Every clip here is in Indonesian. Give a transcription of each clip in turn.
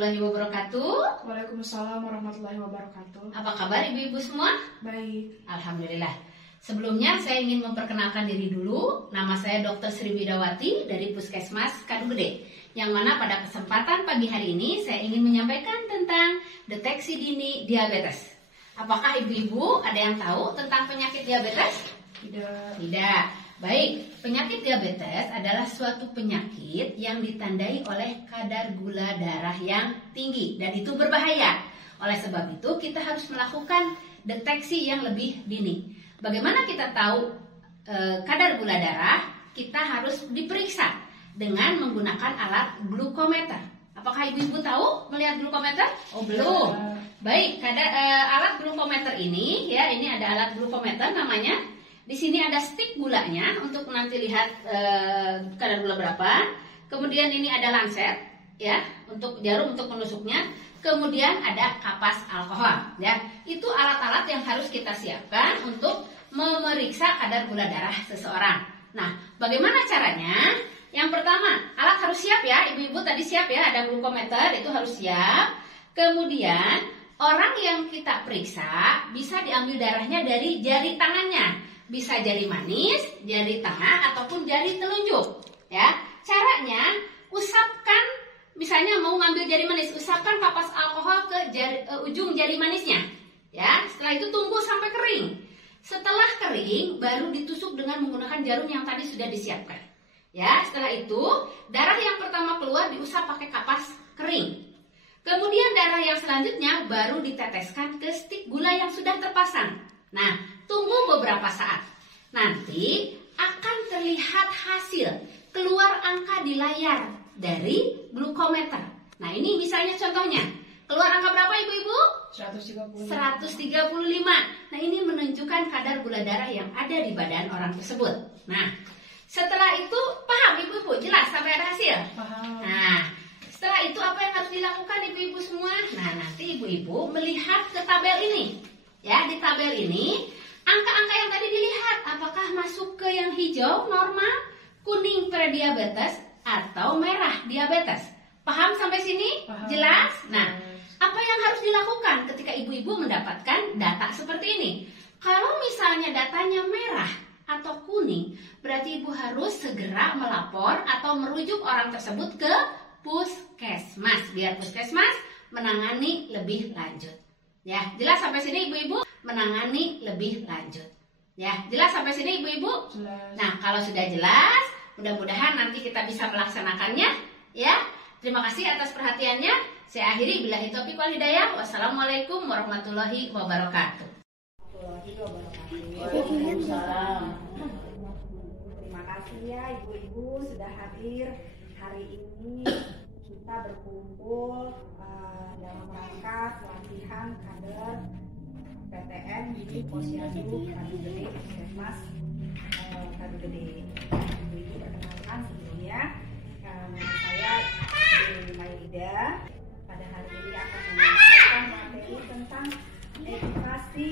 warahmatullahi wabarakatuh. Waalaikumsalam warahmatullahi wabarakatuh. Apa kabar ibu-ibu semua? Baik. Alhamdulillah. Sebelumnya saya ingin memperkenalkan diri dulu. Nama saya Dr. Sri Widawati dari Puskesmas Kadugede. Yang mana pada kesempatan pagi hari ini saya ingin menyampaikan tentang deteksi dini diabetes. Apakah ibu-ibu ada yang tahu tentang penyakit diabetes? Tidak. Baik, penyakit diabetes adalah suatu penyakit yang ditandai oleh kadar gula darah yang tinggi dan itu berbahaya. Oleh sebab itu kita harus melakukan deteksi yang lebih dini. Bagaimana kita tahu kadar gula darah? Kita harus diperiksa dengan menggunakan alat glukometer. Apakah ibu-ibu tahu melihat glukometer? Oh belum. Baik, alat glukometer ini ya, ini ada alat glukometer namanya. Di sini ada stik gulanya untuk nanti lihat kadar gula berapa. Kemudian ini ada lancet ya, untuk jarum untuk menusuknya. Kemudian ada kapas alkohol ya. Itu alat-alat yang harus kita siapkan untuk memeriksa kadar gula darah seseorang. Nah, bagaimana caranya? Yang pertama, alat harus siap ya. Ibu-ibu tadi siap ya, ada glukometer itu harus siap. Kemudian orang yang kita periksa bisa diambil darahnya dari jari tangannya. Bisa jari manis, jari tengah, ataupun jari telunjuk. Ya, caranya usapkan, misalnya mau ngambil jari manis, usapkan kapas alkohol ke ujung jari manisnya. Ya, setelah itu tunggu sampai kering. Setelah kering, baru ditusuk dengan menggunakan jarum yang tadi sudah disiapkan. Ya, setelah itu darah yang pertama keluar diusap pakai kapas kering. Kemudian darah yang selanjutnya baru diteteskan ke stik gula yang sudah terpasang. Nah, tunggu beberapa saat. Nanti akan terlihat hasil, keluar angka di layar dari glukometer. Nah, ini misalnya contohnya. Keluar angka berapa ibu-ibu? 135. Nah, ini menunjukkan kadar gula darah yang ada di badan orang tersebut. Nah, setelah itu paham ibu-ibu? Jelas sampai ada hasil? Paham. Nah, setelah itu apa yang harus dilakukan ibu-ibu semua? Nah, nanti ibu-ibu melihat ke tabel ini. Ya, di tabel ini angka-angka yang tadi dilihat apakah masuk ke yang hijau normal, kuning prediabetes atau merah diabetes. Paham sampai sini? Paham. Jelas? Nah, apa yang harus dilakukan ketika ibu-ibu mendapatkan data seperti ini? Kalau misalnya datanya merah atau kuning, berarti ibu harus segera melapor atau merujuk orang tersebut ke puskesmas biar puskesmas menangani lebih lanjut. Ya, jelas sampai sini ibu-ibu? Menangani lebih lanjut. Ya, jelas sampai sini ibu-ibu? Jelas. Nah, kalau sudah jelas, mudah-mudahan nanti kita bisa melaksanakannya. Ya, terima kasih atas perhatiannya. Saya akhiri billahi taufiq wal hidayah. Wassalamualaikum warahmatullahi wabarakatuh. Waalaikumsalam. Terima kasih ya ibu-ibu sudah hadir hari ini. Kita berkumpul dalam rangka pelatihan kader PTN di Posyandu Kadugede, Puskesmas Kadugede. Ibu-ibu perkenalkan sebelumnya, nama saya Dewi Maida. Pada hari ini akan menyampaikan materi tentang edukasi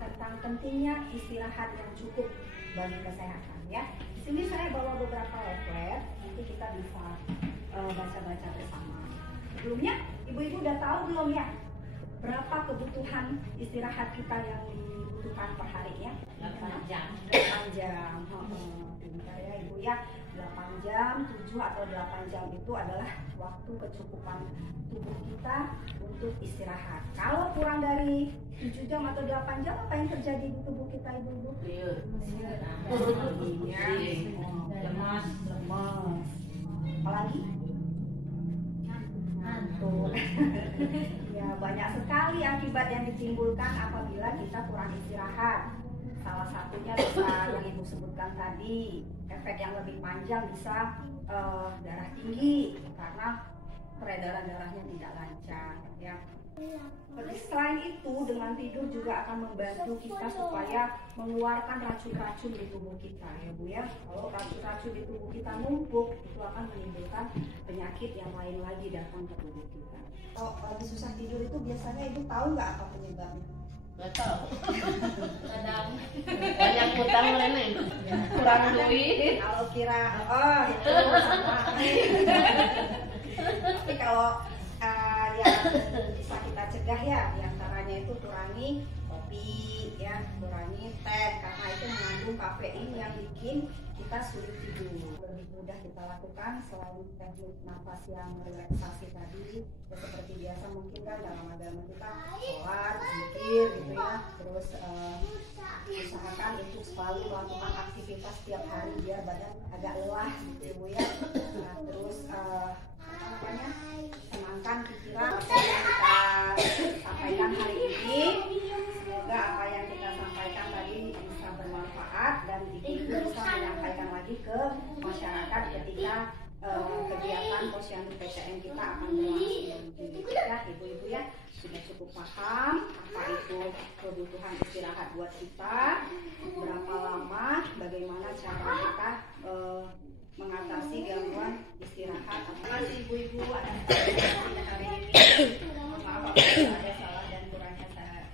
tentang pentingnya istirahat yang cukup bagi kesehatan ya. Di sini saya bawa beberapa leaflet, nanti kita bisa baca-baca bersama. Sebelumnya, ibu-ibu udah tahu belum ya berapa kebutuhan istirahat kita yang dibutuhkan per hari ya? 8 jam. 8 jam. Bentar ya ibu ya. 8 jam, 7 atau 8 jam itu adalah waktu kecukupan tubuh kita untuk istirahat. Kalau kurang dari 7 jam atau 8 jam, apa yang terjadi di tubuh kita ibu-ibu? Lemas. Apalagi? Ngantuk. Ya, banyak sekali akibat yang ditimbulkan apabila kita kurang istirahat. Salah satunya bisa yang ibu sebutkan tadi, efek yang lebih panjang bisa darah tinggi karena peredaran darahnya tidak lancar ya. Selain itu, dengan tidur juga akan membantu kita supaya mengeluarkan racun-racun di tubuh kita ya Bu ya. Kalau racun-racun di tubuh kita numpuk, itu akan menimbulkan penyakit yang lain lagi datang ke tubuh kita. Kalau lagi susah tidur itu biasanya ibu tahu nggak apa penyebabnya? Gak tahu. Kadang banyak hutang nenek, kurang duit. Kalau kira itu sama. Tapi kalau yang bisa kita cegah ya, diantaranya itu kurangi kopi, ya, kurangi teh karena itu mengandung kafein yang bikin kita sulit tidur. Lebih mudah kita lakukan selain teknik nafas yang relaksasi tadi, ya seperti biasa mungkin kan dalam agama kita sholat, zikir gitu ya, terus usahakan untuk selalu melakukan aktivitas setiap hari biar badan agak lelah gitu ya Bu ya. Nah, terus tenangkan pikiran apa yang kita sampaikan hari ini. Semoga apa yang kita sampaikan tadi bisa bermanfaat dan Ibu bisa menyampaikan lagi ke masyarakat ketika kegiatan posyandu PTN kita akan berlangsung. Ya Ibu-ibu ya sudah cukup paham apa itu kebutuhan istirahat buat kita, berapa lama, bagaimana cara kita mengatasi gangguan istirahat. Terima kasih Ibu-ibu atas kesempatan hari ini. Maaf apabila ada salah dan kurangnya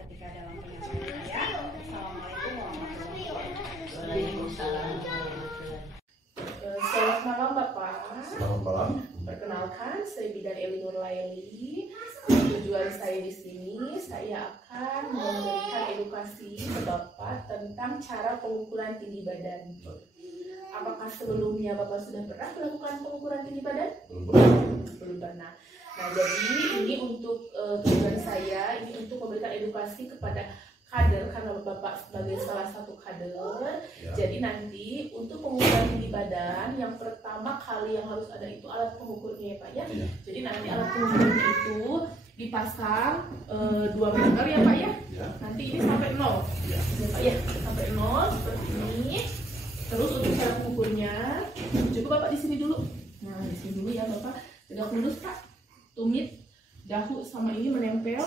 ketika dalam penyampaian saya. Assalamualaikum warahmatullahi wabarakatuh. Waalaikumsalam. Selamat malam Bapak. Selamat malam. Perkenalkan, saya Bidan Elinur Laili. Tujuan saya di sini, saya akan memberikan edukasi ke Bapak tentang cara pengukuran tinggi badan. Apakah sebelumnya Bapak sudah pernah melakukan pengukuran tinggi badan? Belum pernah. Nah, jadi ini untuk tujuan saya, ini untuk memberikan edukasi kepada kader, karena Bapak sebagai salah satu kader. Ya. Jadi nanti untuk pengukuran tinggi badan, yang pertama kali yang harus ada itu alat pengukurnya ya Pak ya. Ya. Jadi nanti alat pengukurnya itu dipasang 2 meter ya Pak ya. Ya. Nanti ini sampai 0 Ya. ya Pak ya, sampai 0 seperti ini. Terus untuk cara mengukurnya, coba Bapak di sini dulu. Nah, di sini dulu ya Bapak. Tegak lurus Pak. Tumit dahu sama ini menempel.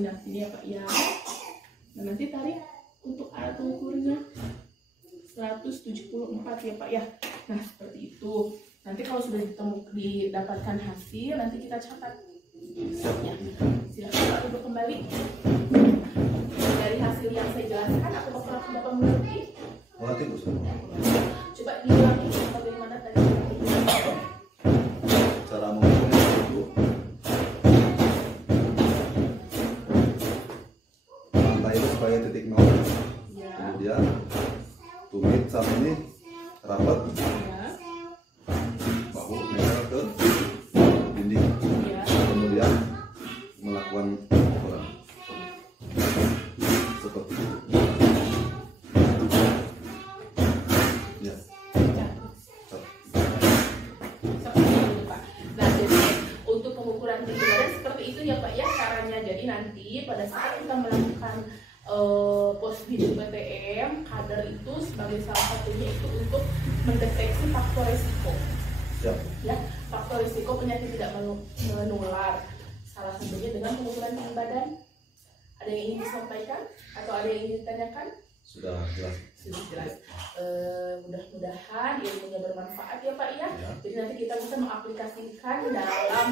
Nah, ini ya Pak ya. Nah, nanti tarik untuk alat pengukurnya 174 ya Pak ya. Nah, seperti itu. Nanti kalau sudah didapatkan hasil, nanti kita catat. Ya. Silakan Pak duduk kembali. Dari hasil yang saya jelaskan, apakah Bapak mengerti? Mengerti Bu? Coba diulangi bagaimana tadi Cara mengukurnya Bu. Lantai itu sebagai titik nol. ya, Kemudian tumit sama ini rapat, ya, bahu nempel ke dinding. ya. Kemudian melakukan pengukuran seperti itu. Ya. Seperti itu Pak. Nah, jadi untuk pengukuran tinggi badan seperti itu ya Pak ya caranya. Jadi nanti pada saat kita melakukan posyandu PTM, kader itu sebagai salah satunya itu untuk mendeteksi faktor risiko. Siap. Ya, faktor risiko penyakit tidak menular. Salah satunya dengan pengukuran tinggi badan. Ada yang ingin disampaikan atau ada yang ingin ditanyakan? Sudah jelas. Sudah jelas. Mudah-mudahan ilmunya bermanfaat ya Pak ya. Ya. Jadi nanti kita bisa mengaplikasikan dalam